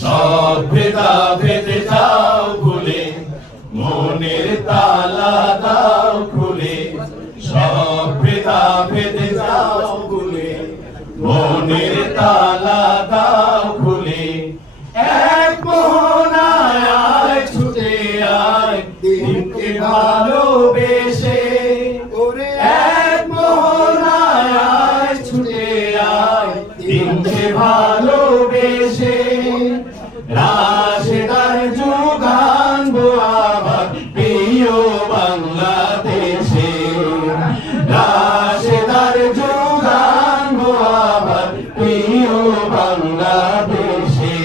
সব ভেদা ভুলে, মনের তালা দাও খুলে। সব ভেদা ভেদে ভুলে, মনের তালা দাও খুলে। এক মোহনায় ছুটে আয় দিনকে ভালোবেসে রাশেদার যুগানবো আবার প্রিয় বাংলাদেশে। রাশেদার যুগানবো আবার প্রিয় বাংলাদেশে।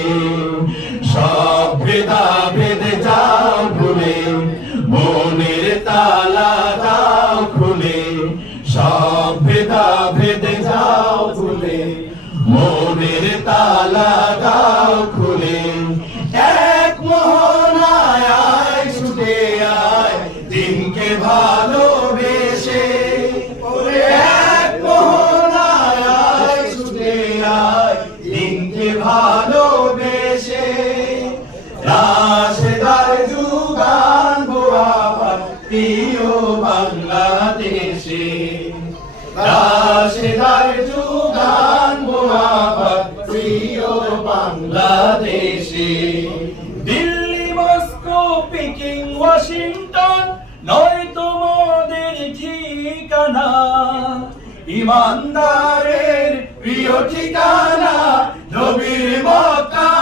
সব ভেদা ভেদে যাও ভুলে, মনের তালা প্রিয় বাংলাদেশে, রাশেদার যুগান আবার প্রিয় বাংলাদেশে। দিল্লি, মস্কো, পেকিং, ওয়াশিংটন নয় তোমাদের ঠিকানা। ইমানদারের প্রিয় ঠিকানা, নবীর মক্কা।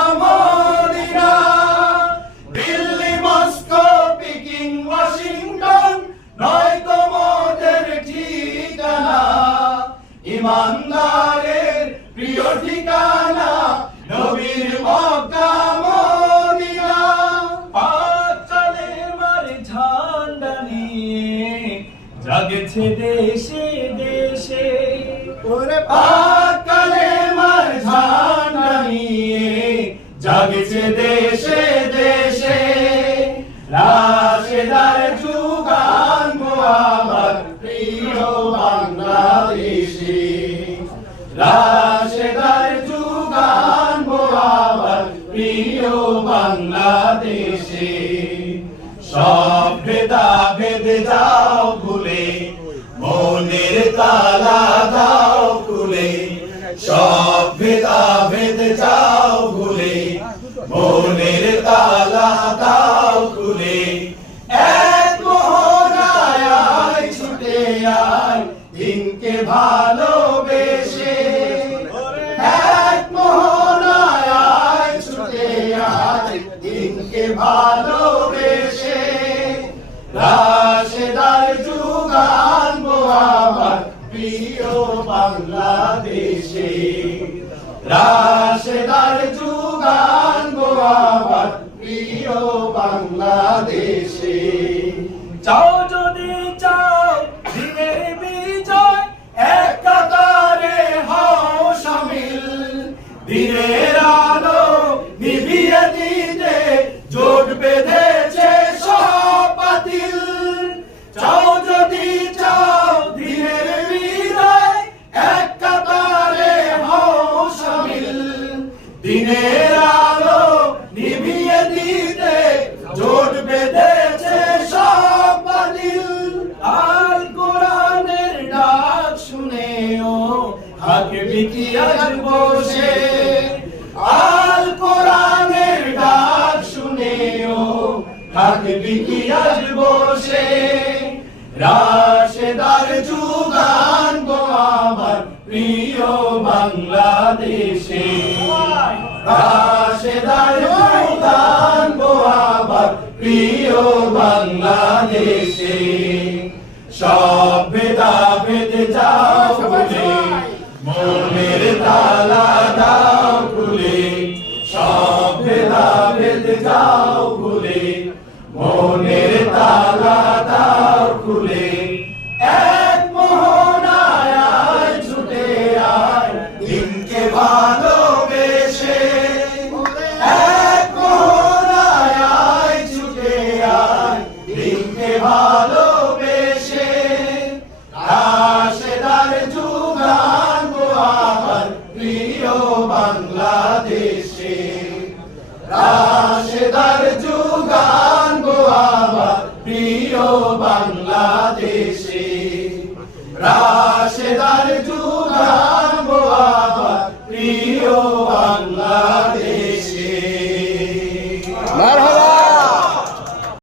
জাগেছে দেশে দেশে। ওরে পাকালে মার জাগছে দেশে দেশে। রাশেদার যুগান আমার প্রিয় বাংলাদেশে। রাশেদার যুগান আমার প্রিয় বাংলাদেশে। সব ভেদা ভেদে যাও মনের তালা দাও খুলে, সব ভেদা ভেদে যাও ভুলে। মনের তালা দাও খুলে, এক ছুটে আয়, দিনকে ভালোবেসে। এক ছুটে আয়, দিনকে ভালোবেসে আমার প্রিয় বাংলাদেশে। রাশেদার যুগান গো আমার প্রিয় বাংলাদেশে। চাও থাকবি কি আজ বসে রাশেদার যুগান গো আমার প্রিয় বাংলাদেশে। রাশেদার যুগান গো আমার প্রিয় বাংলাদেশে। সব ভেদা ভেদে যাও ভুলে, মনের তালা দাও খুলে সব ভেদা ভেদে যাও রাশেদার যুগান গো আমার প্রিয় বাংলাদেশে। রাশেদার যুগান